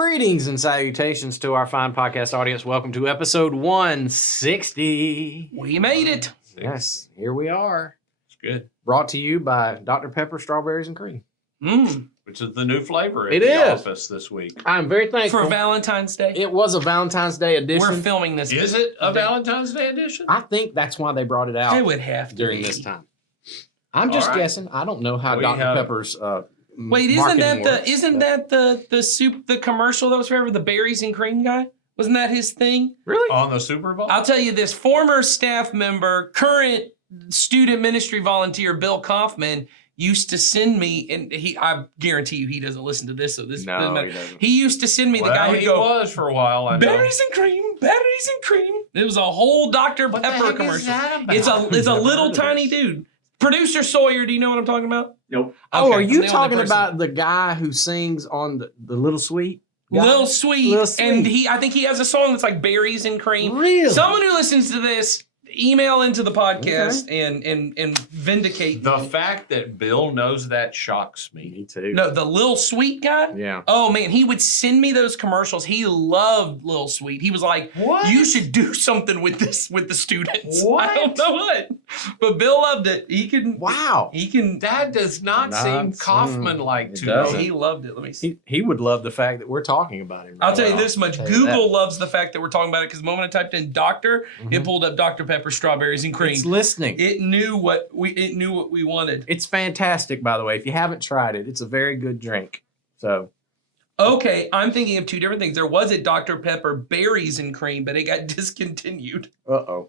Greetings and salutations to our fine podcast audience. Welcome to episode 160. We made it. Yes, here we are. It's good. Brought to you by Dr. Pepper Strawberries and Cream. Which is the new flavor at It the is. office this week. I'm very thankful. For Valentine's Day. It was a Valentine's Day edition. We're filming this. Is it a Valentine's Day edition? I think that's why they brought it out It would have to during be. this time. I'm just All right. guessing. I don't know how We Dr. have- Pepper's Wait, marketing works, but- the soup, the commercial that was forever, the berries and cream guy? Wasn't that his thing? Really? On the Super Bowl? I'll tell you this, former staff member, current student ministry volunteer, Bill Kaufman, used to send me, and I guarantee you he doesn't listen to this, so this doesn't No, matter. he doesn't. He used to send me the guy well, who'd he go, was for a while. I know. berries and cream, berries and cream. It was a whole Dr. What the Pepper heck is commercial. that about? It's a Never little heard of tiny this. dude. Producer Sawyer, do you know what I'm talking about? Nope. Oh, Okay, are I'm you the only talking person. about the guy who sings on the Little Sweet? guy? Lil Sweet, Lil Sweet. and I think he has a song that's like berries and cream. Really? Someone who listens to this, email into the podcast and vindicate The me. fact that Bill knows that shocks me. Me too. No, the Lil Sweet guy. Yeah. Oh man, he would send me those commercials. He loved Lil Sweet. He was like, What? "You should do something with this with the students." What? I don't know what, but Bill loved it. He can. Wow. He can. That does not Nah, seem it's- Kaufman-like it to Oh, doesn't. me. he loved it. Let me see. He would love the fact that we're talking about him. I'll right tell you now. this much. I'll tell you Google that. loves the fact that we're talking about it because the moment I typed in doctor, it Mhm. pulled up Dr. Pepper strawberries and cream. It's listening. It knew what we wanted. It's fantastic, by the way. If you haven't tried it, it's a very good drink. So Okay, I'm thinking of two different things. There was a Dr. Pepper berries and cream, but it got discontinued. uh-oh.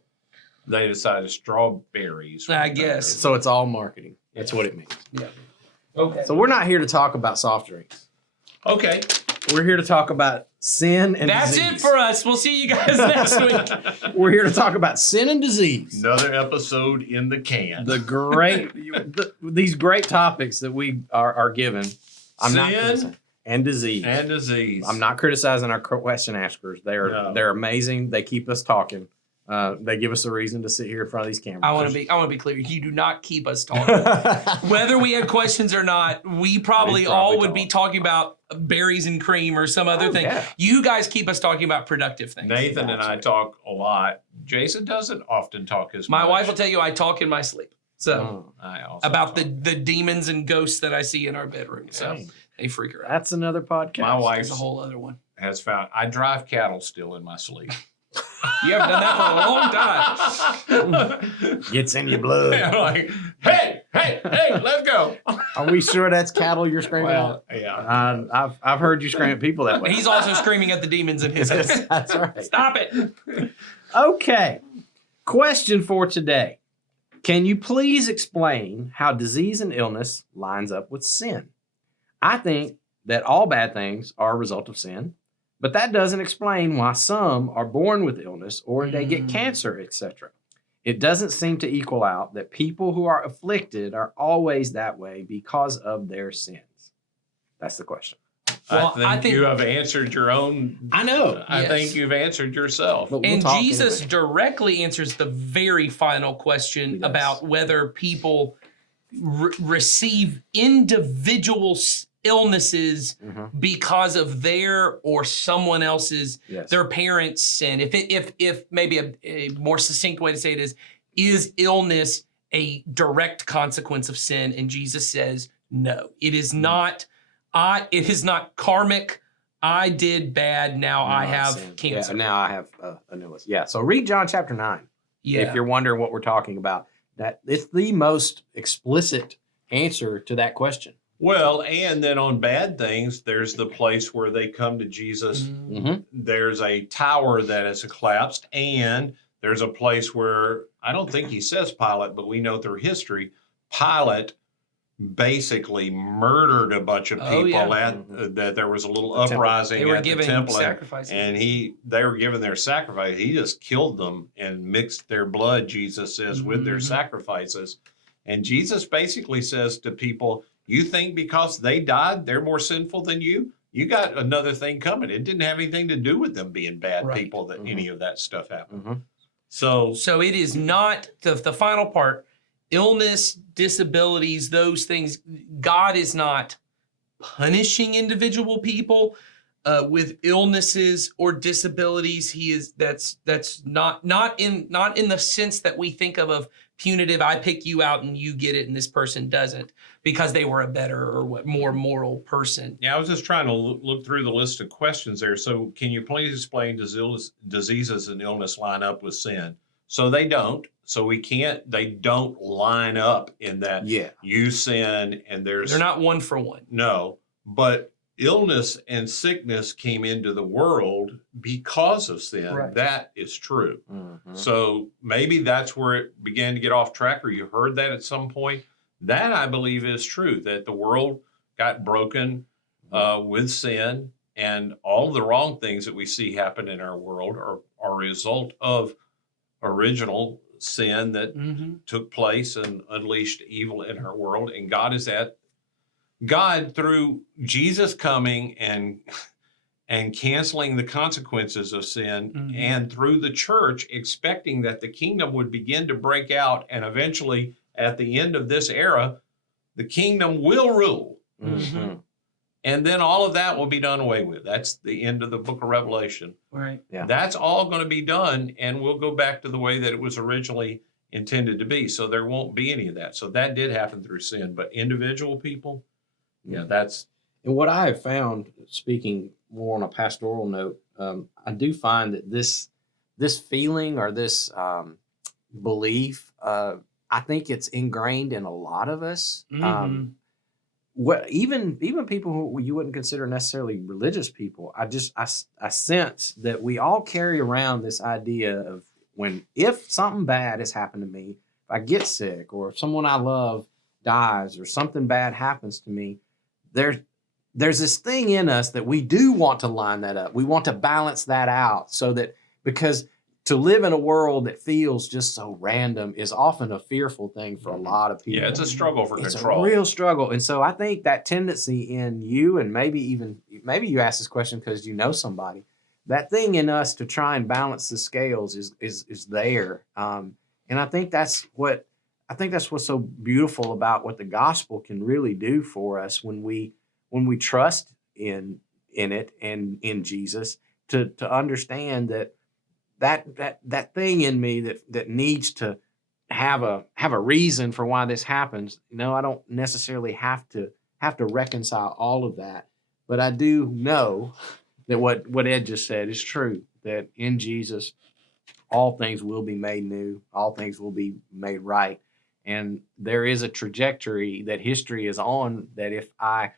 They decided strawberries. I guess. So it's all marketing. That's what it means. Okay. So we're not here to talk about soft drinks. Okay. We're here to talk about sin and That's disease. it for us. We'll see you guys next week. We're here to talk about sin and disease. Another episode in the can. The great, these great topics that we are given. I'm not Sin criticizing. And disease. and disease. I'm not criticizing our question askers. No. They're amazing. They keep us talking. They give us a reason to sit here in front of these cameras. I want to be clear. You do not keep us talking. Whether we had questions or not, we probably all would be talking about berries and cream or some other Oh, thing. yeah. You guys keep us talking about productive things. Nathan and I talk a lot. Jason doesn't often talk as much. My wife will tell you I talk in my sleep. So I also about talk. the demons and ghosts that I see in our bedroom. So Dang. they freak her out. That's another podcast. My That's wife a whole other one. has found I drive cattle still in my sleep. You haven't done that for a long time. Gets in your blood. I'm like, hey, let's go. Are we sure that's cattle you're screaming Well, at? yeah. I've heard you scream at people that way. He's also screaming at the demons in his head. That's right. Stop it. Okay. Question for today. Can you please explain how disease and illness lines up with sin? I think that all bad things are a result of sin, but that doesn't explain why some are born with illness or they get cancer, etc. It doesn't seem to equal out that people who are afflicted are always that way because of their sins. That's the question. Well, I think you have answered your own. I know. I Yes. think you've answered yourself. But we'll And talk Jesus anyway. directly answers the very final He question does. about whether people receive individual illnesses Mhm. because of their or someone else's, Yes. their parents' sin. If maybe a more succinct way to say it is illness a direct consequence of sin? And Jesus says, no, it is not. It is not karmic. I did bad. Now I have sin. cancer. Yeah, now I have an illness. Yeah. So read John chapter 9. Yeah. If you're wondering what we're talking about. That it's the most explicit answer to that question. Well, and then on bad things, there's the place where they come to Jesus. Mm-hmm. There's a tower that has collapsed, and there's a place where I don't think he says Pilate, but we know through history, Pilate basically murdered a bunch of Oh, people yeah. at that there was a little The temple. uprising They were at the giving temple, sacrifices. and they were giving their sacrifice. He just killed them and mixed their blood, Jesus says, with their Mhm. sacrifices. And Jesus basically says to people, you think because they died, they're more sinful than you? You got another thing coming. It didn't have anything to do with them being bad Right. people that any of that stuff happened. Mm-hmm. So So it is not the final part. Illness, disabilities, those things. God is not punishing individual people. with illnesses or disabilities. He is that's not in the sense that we think of punitive. I pick you out and you get it, and this person doesn't because they were a better or more moral person. Yeah, I was just trying to look through the list of questions there. So, can you please explain diseases and illness line up with sin? So they don't. So we can't. They don't line up in that. Yeah. You sin, and They're not one for one. no. But illness and sickness came into the world because of sin. Right. That is true. Mhm. So maybe that's where it began to get off track, or you heard that at some point. That I believe is true, that the world got broken with sin, and all the wrong things that we see happen in our world are a result of original sin that took place and unleashed evil in our world. And God, through Jesus coming and canceling the consequences of sin, and through the church expecting that the kingdom would begin to break out, and eventually at the end of this era, the kingdom will rule. Mhm. And then all of that will be done away with. That's the end of the book of Revelation. Right. Yeah. That's all going to be done, and we'll go back to the way that it was originally intended to be. So there won't be any of that. So that did happen through sin, but individual people, yeah, that's And what I have found, speaking more on a pastoral note, I do find that this feeling or this belief, I think it's ingrained in a lot of us. Even people who you wouldn't consider necessarily religious people, I sense that we all carry around this idea of if something bad has happened to me, if I get sick, or if someone I love dies, or something bad happens to me, there's this thing in us that we do want to line that up. We want to balance that out, so that, because to live in a world that feels just so random is often a fearful thing for a lot of people. yeah, it's a struggle for It's control. a real struggle. And so I think that tendency in you, and maybe you ask this question because you know somebody, that thing in us to try and balance the scales is there. And I think that's what's so beautiful about what the gospel can really do for us when we trust in it and in Jesus, to understand that thing in me that needs to have a reason for why this happens. No, I don't necessarily have to reconcile all of that, but I do know that what Ed just said is true, that in Jesus all things will be made new, all things will be made right. And there is a trajectory that history is on, that if I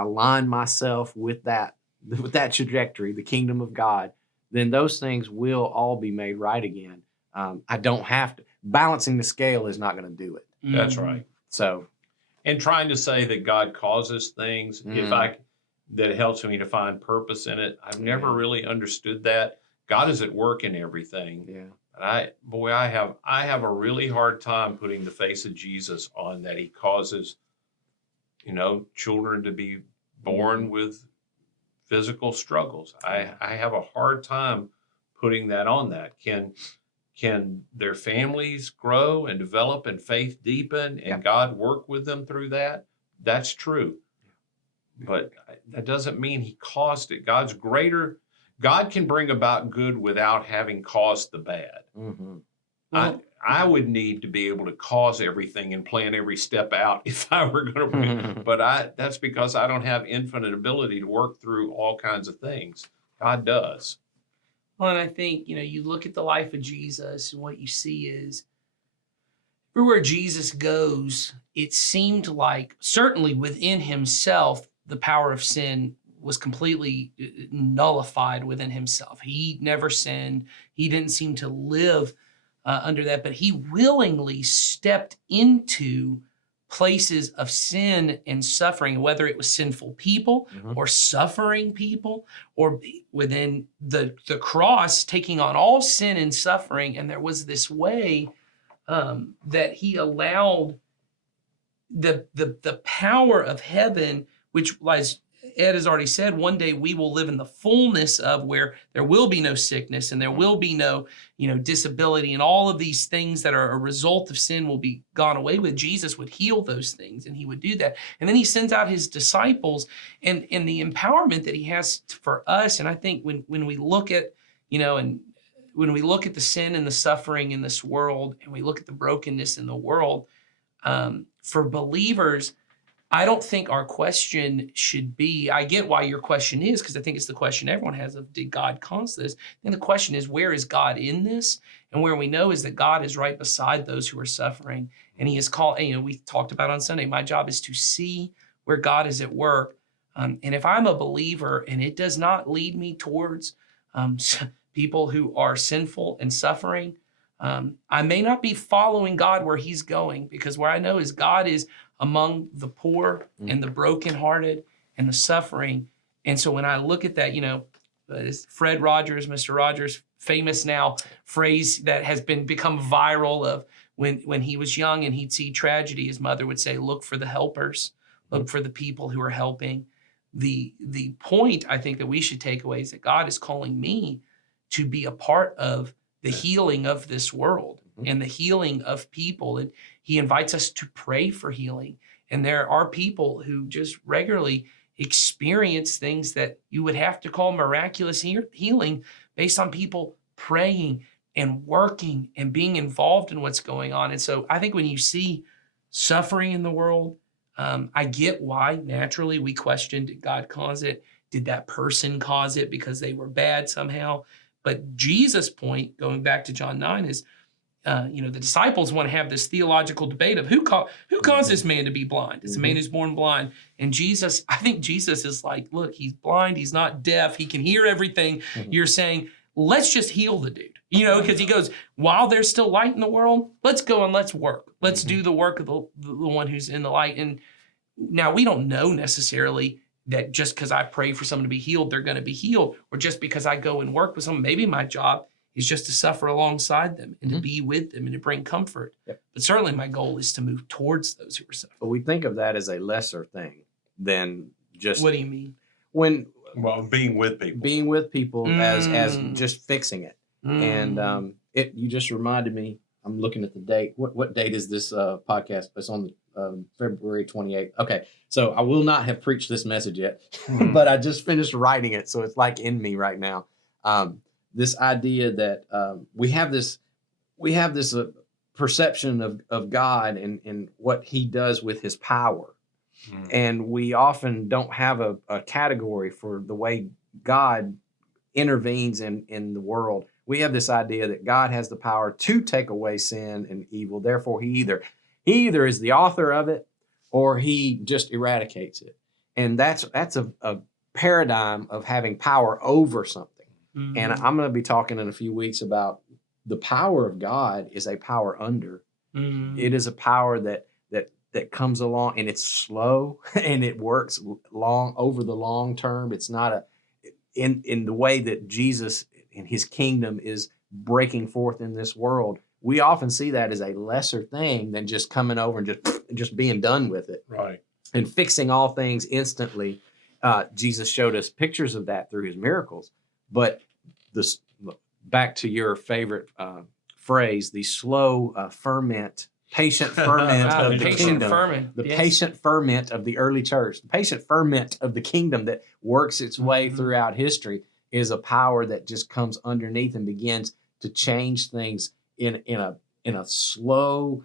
align myself with that trajectory, the kingdom of God, then those things will all be made right again. I don't have to. Balancing the scale is not going to do it. That's right. So, And trying to say that God causes things, that helps me to find purpose in it. I've never really understood that. God is at work in everything. yeah. And I have a really hard time putting the face of Jesus on that. He causes, children to be born with physical struggles. I have a hard time putting that on that. Can their families grow and develop and faith deepen and God work with them through that? That's true. But that doesn't mean he caused it. God's greater. God can bring about good without having caused the bad. Mm-hmm. I would need to be able to cause everything and plan every step out if I were going to. But that's because I don't have infinite ability to work through all kinds of things. God does. Well, and I think, you look at the life of Jesus, and what you see is everywhere Jesus goes, it seemed like, certainly within himself, the power of sin was completely nullified within himself. He never sinned. He didn't seem to live under that, but he willingly stepped into places of sin and suffering, whether it was sinful people or suffering people, or within the cross, taking on all sin and suffering. And there was this way that he allowed the power of heaven, which lies Ed has already said, one day we will live in the fullness of where there will be no sickness and there will be no, disability, and all of these things that are a result of sin will be gone away with. Jesus would heal those things, and he would do that. And then he sends out his disciples, and the empowerment that he has for us. And I think when we look at, and when we look at the sin and the suffering in this world, and we look at the brokenness in the world, for believers, I don't think our question should be, I get why your question is, because I think it's the question everyone has of, did God cause this? And the question is, where is God in this? And where we know is that God is right beside those who are suffering. And he is called, we talked about on Sunday, my job is to see where God is at work. And if I'm a believer and it does not lead me towards people who are sinful and suffering, I may not be following God where he's going, because where I know is God is among the poor and the brokenhearted and the suffering. And so when I look at that, Fred Rogers, Mr. Rogers, famous now phrase that has become viral of when he was young and he'd see tragedy, his mother would say, look for the helpers, look for the people who are helping. The point I think that we should take away is that God is calling me to be a part of the healing of this world and the healing of people. And he invites us to pray for healing. And there are people who just regularly experience things that you would have to call miraculous healing based on people praying and working and being involved in what's going on. And so I think when you see suffering in the world, I get why naturally we question, did God cause it? Did that person cause it because they were bad somehow? But Jesus' point, going back to John 9, is, the disciples want to have this theological debate of who caused this man to be blind? It's a man who's born blind. And I think Jesus is like, look, he's blind. He's not deaf. He can hear everything you're saying. Let's just heal the dude, because he goes, while there's still light in the world, let's go and let's work. Let's do the work of the one who's in the light. And now we don't know necessarily that just because I pray for someone to be healed, they're going to be healed. Or just because I go and work with someone, maybe my job is just to suffer alongside them and to be with them and to bring comfort. Yep. But certainly my goal is to move towards those who are suffering. But we think of that as a lesser thing than just What do you mean? Well, being with people. Being with people as just fixing it. And you just reminded me, I'm looking at the date. What date is this podcast? It's on February 28th. Okay, so I will not have preached this message yet, but I just finished writing it, so it's like in me right now. This idea that we have this perception of God and what he does with his power. And we often don't have a category for the way God intervenes in the world. We have this idea that God has the power to take away sin and evil. Therefore, he either is the author of it or he just eradicates it. And that's a paradigm of having power over something. And I'm going to be talking in a few weeks about the power of God is a power under. It is a power that comes along, and it's slow and it works over the long term. It's not in the way that Jesus and his kingdom is breaking forth in this world. We often see that as a lesser thing than just coming over and just being done with it. Right. And fixing all things instantly. Jesus showed us pictures of that through his miracles. But back to your favorite phrase, the slow patient ferment of the kingdom. Patient ferment of the early church. The patient ferment of the kingdom that works its way throughout history is a power that just comes underneath and begins to change things in a slow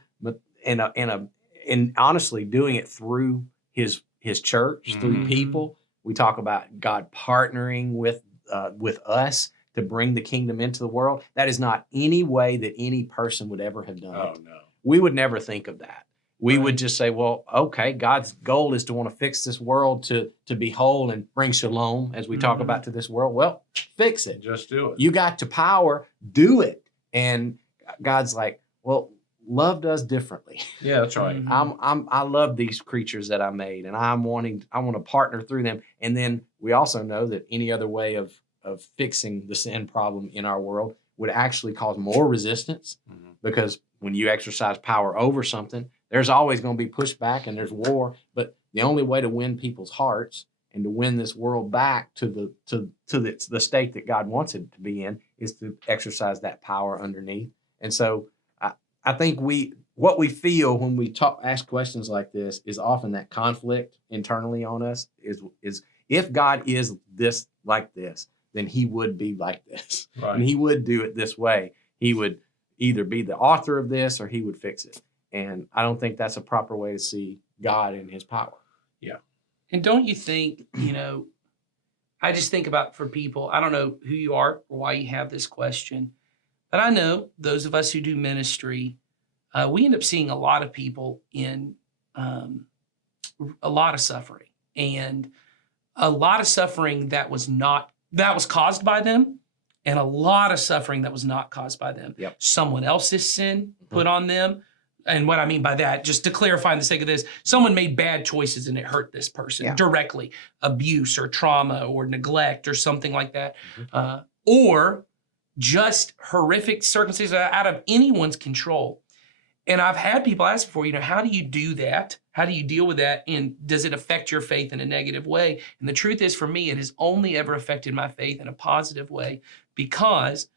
and honestly doing it through his church, through people. We talk about God partnering with us to bring the kingdom into the world. That is not any way that any person would ever have done it. Oh, no. We would never think of that. We would just say, well, okay, God's goal is to want to fix this world to be whole and bring shalom, as we talk about, to this world. Well, fix it. Just do it. You got the power, do it. And God's like, well, love does differently. Yeah, that's right. I love these creatures that I made, and I want to partner through them. And then we also know that any other way of fixing the sin problem in our world would actually cause more resistance, because when you exercise power over something, there's always going to be pushback and there's war. But the only way to win people's hearts and to win this world back to the state that God wants it to be in is to exercise that power underneath. And so I think what we feel when we ask questions like this is often that conflict internally on us is if God is this like this, then he would be like this. Right. And he would do it this way. He would either be the author of this or he would fix it. And I don't think that's a proper way to see God and his power. And don't you think, I just think about for people, I don't know who you are or why you have this question, but I know those of us who do ministry, we end up seeing a lot of people in a lot of suffering, and a lot of suffering that was caused by them, and a lot of suffering that was not caused by them. Yep. Someone else's sin put on them. And what I mean by that, just to clarify in the sake of this, someone made bad choices and it hurt this person directly, abuse or trauma or neglect or something like that, or just horrific circumstances out of anyone's control. And I've had people ask before, how do you do that? How do you deal with that? And does it affect your faith in a negative way? And the truth is, for me, it has only ever affected my faith in a positive way, because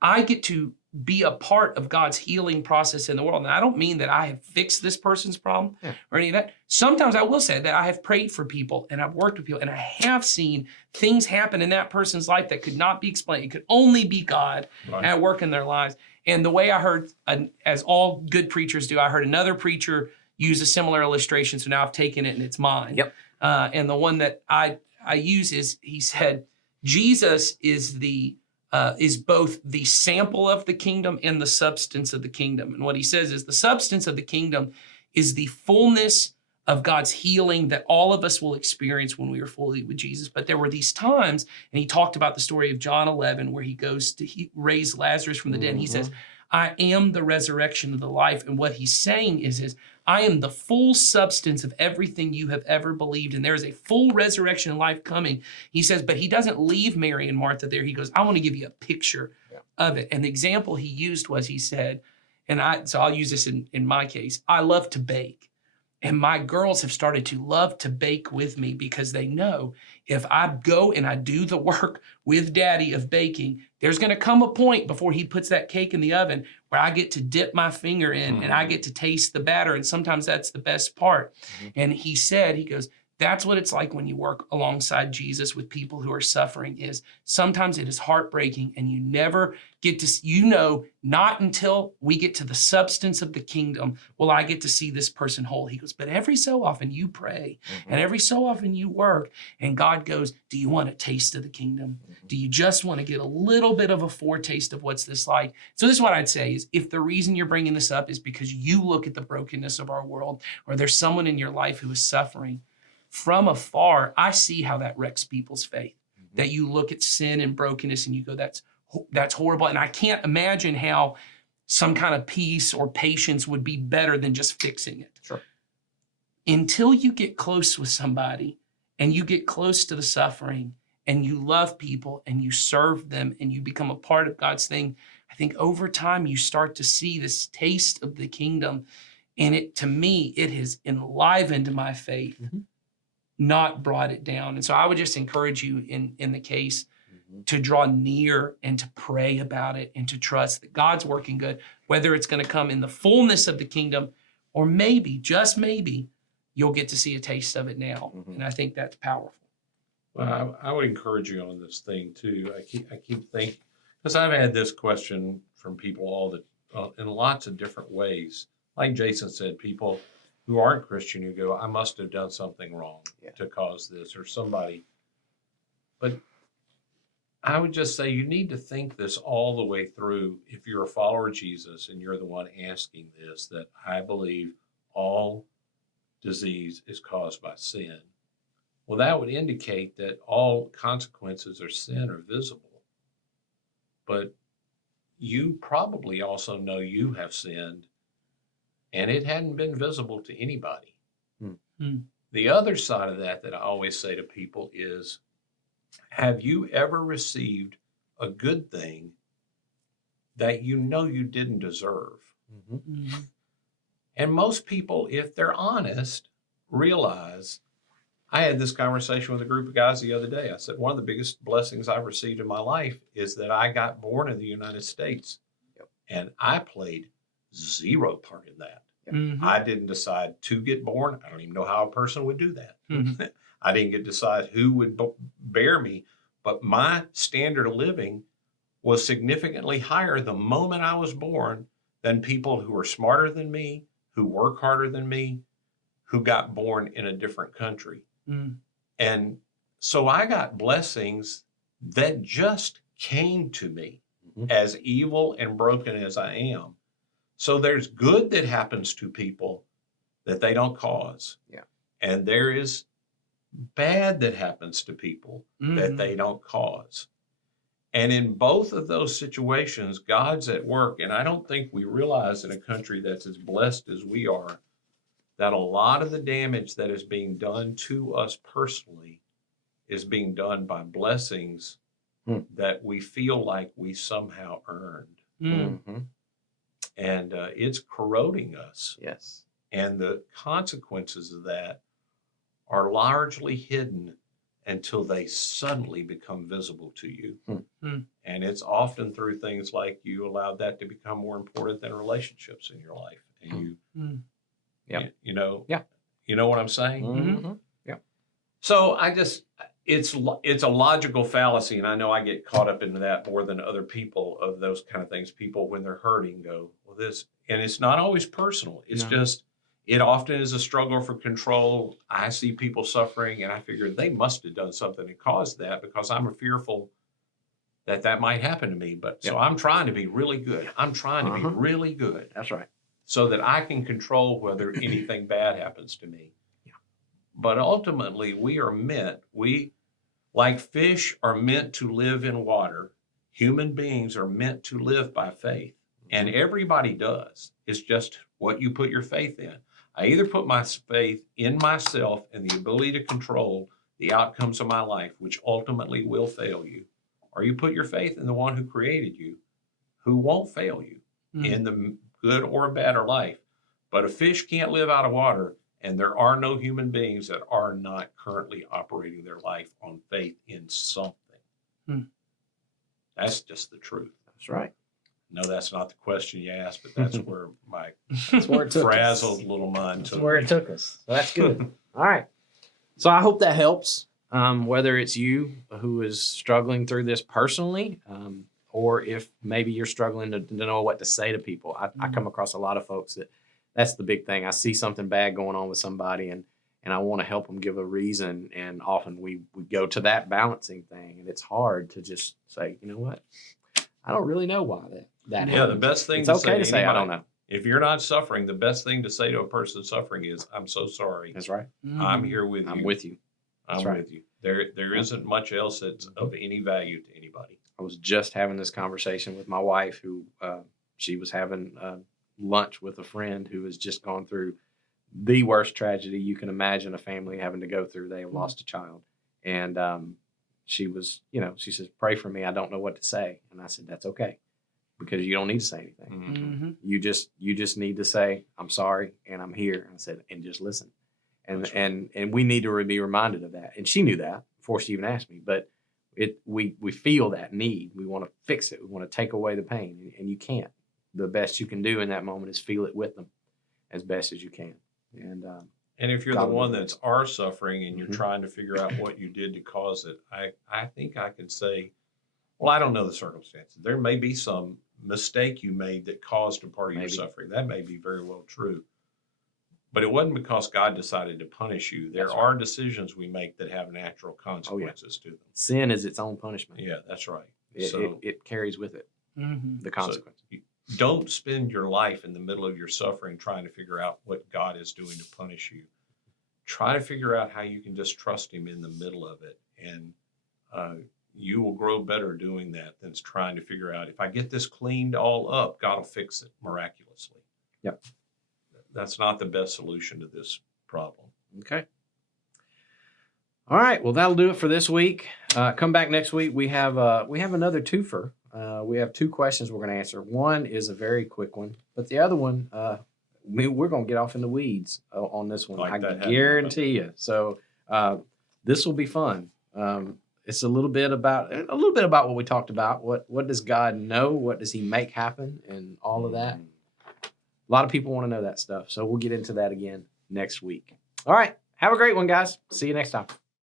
I get to be a part of God's healing process in the world. And I don't mean that I have fixed this person's problem or any of that. Sometimes I will say that I have prayed for people and I've worked with people and I have seen things happen in that person's life that could not be explained. It could only be God at work in their lives. And the way I heard, as all good preachers do, I heard another preacher use a similar illustration. So now I've taken it and it's mine. Yep. And the one that I use is, he said, Jesus is both the sample of the kingdom and the substance of the kingdom. And what he says is the substance of the kingdom is the fullness of God's healing that all of us will experience when we are fully with Jesus. But there were these times, and he talked about the story of John 11, where he goes to raise Lazarus from the dead. And he says, I am the resurrection of the life. And what he's saying is I am the full substance of everything you have ever believed. And there is a full resurrection and life coming. He says, but he doesn't leave Mary and Martha there. He goes, I want to give you a picture of it. And the example he used was, he said, so I'll use this in my case, I love to bake. And my girls have started to love to bake with me because they know if I go and I do the work with Daddy of baking, there's going to come a point before he puts that cake in the oven where I get to dip my finger in and I get to taste the batter. And sometimes that's the best part. And he goes, that's what it's like when you work alongside Jesus with people who are suffering. Is sometimes it is heartbreaking and you never get to, not until we get to the substance of the kingdom will I get to see this person whole. He goes, but every so often you pray and every so often you work, and God goes, do you want a taste of the kingdom? Do you just want to get a little bit of a foretaste of what's this like? So this is what I'd say is, if the reason you're bringing this up is because you look at the brokenness of our world, or there's someone in your life who is suffering, from afar, I see how that wrecks people's faith. That you look at sin and brokenness and you go, that's horrible. And I can't imagine how some kind of peace or patience would be better than just fixing it. Sure. Until you get close with somebody and you get close to the suffering and you love people and you serve them and you become a part of God's thing, I think over time you start to see this taste of the kingdom. And to me, it has enlivened my faith. Not brought it down. And so I would just encourage you in the case to draw near and to pray about it and to trust that God's working good, whether it's going to come in the fullness of the kingdom, or maybe, just maybe, you'll get to see a taste of it now. And I think that's powerful. Well, I would encourage you on this thing too. I keep thinking, because I've had this question from people in lots of different ways. Like Jason said, people who aren't Christian who go, I must have done something wrong to cause this, or somebody. But I would just say you need to think this all the way through. If you're a follower of Jesus and you're the one asking this, that I believe all disease is caused by sin. Well, that would indicate that all consequences of sin are visible. But you probably also know you have sinned, and it hadn't been visible to anybody. The other side of that I always say to people is, have you ever received a good thing that you know you didn't deserve? And most people, if they're honest, realize I had this conversation with a group of guys the other day. I said, one of the biggest blessings I've received in my life is that I got born in the United States. Yep. And I played zero part in that. Mhm. I didn't decide to get born. I don't even know how a person would do that. Mhm. I didn't get to decide who would bear me, but my standard of living was significantly higher the moment I was born than people who are smarter than me, who work harder than me, who got born in a different country. Mm. And so I got blessings that just came to me, Mhm. as evil and broken as I am. So there's good that happens to people that they don't cause. Yeah. And there is bad that happens to people that Mhm. they don't cause. And in both of those situations, God's at work. And I don't think we realize in a country that's as blessed as we are that a lot of the damage that is being done to us personally is being done by blessings that we feel like we somehow earned. Mm. Mhm. And it's corroding us. Yes. And the consequences of that are largely hidden until they suddenly become visible to you. Hmm. And it's often through things like you allowed that to become more important than relationships in your life. And you, Mm. Yep. you know, Yeah. You know what I'm saying? Mhm. So it's a logical fallacy, and I know I get caught up into that more than other people of those kind of things. People, when they're hurting, go, well, this, and it's not always personal. It's No. just, it often is a struggle for control. I see people suffering, and I figure they must have done something that caused that because I'm fearful that that might happen to me. But so Yep. I'm trying to be really good. I'm trying to be Uh-huh. really good That's right. so that I can control whether anything bad happens to me. Yeah. But ultimately, like fish are meant to live in water, human beings are meant to live by faith. And everybody does. It's just what you put your faith in. I either put my faith in myself and the ability to control the outcomes of my life, which ultimately will fail you, or you put your faith in the one who created you, who won't fail you Mm. in the good or bad or life. But a fish can't live out of water, and there are no human beings that are not currently operating their life on faith in something. Hmm. That's just the truth. That's right. No, that's not the question you asked, but that's where my That's where it took us. frazzled little mind That's took where me. it took us. So that's good. All right. So I hope that helps. Whether it's you who is struggling through this personally, or if maybe you're struggling to know what to say to people. I come across a lot of folks that's the big thing. I see something bad going on with somebody and I want to help them give a reason. And often we go to that balancing thing, and it's hard to just say, you know what? I don't really know why that Yeah, the happened. best thing It's to okay say to say I don't anybody- know. If you're not suffering, the best thing to say to a person suffering is, "I'm so sorry. That's right. I'm here with you. I'm with you. I'm That's right. with you." There isn't much else that's of any value to anybody. I was just having this conversation with my wife, who she was having lunch with a friend who has just gone through the worst tragedy you can imagine a family having to go through. They have lost a child, and she was, she says, "Pray for me. I don't know what to say," and I said, "That's okay, because you don't need to say anything. Mhm. You just need to say, 'I'm sorry and I'm here.'" And I said, "And just listen." And That's right. and we need to be reminded of that. And she knew that before she even asked me, but we feel that need. We want to fix it. We want to take away the pain, and you can't. The best you can do in that moment is feel it with them as best as you can. And And if you're God the one willing. that's are suffering and you're Mhm. trying to figure out what you did to cause it, I think I can say, well, I don't know the circumstances. There may be some mistake you made that caused a part of your Maybe. suffering. That may be very well true. But it wasn't because God decided to punish you. There That's are decisions we make that have natural consequences to them. sin is its own punishment. Yeah, that's right. It, So it carries with it Mhm. the consequence. don't spend your life in the middle of your suffering trying to figure out what God is doing to punish you. Try to figure out how you can just trust Him in the middle of it. And you will grow better doing that than trying to figure out, if I get this cleaned all up, God will fix it miraculously. Yep. That's not the best solution to this problem. Okay. All right. Well, that'll do it for this week. Come back next week. We have another twofer. We have two questions we're going to answer. One is a very quick one, but the other one, we're going to get off in the weeds on this one. Like I that hadn't guarantee you. So This will be fun. It's a little bit about what we talked about. What does God know? What does He make happen? And all of that. A lot of people want to know that stuff. So we'll get into that again next week. All right. Have a great one, guys. See you next time.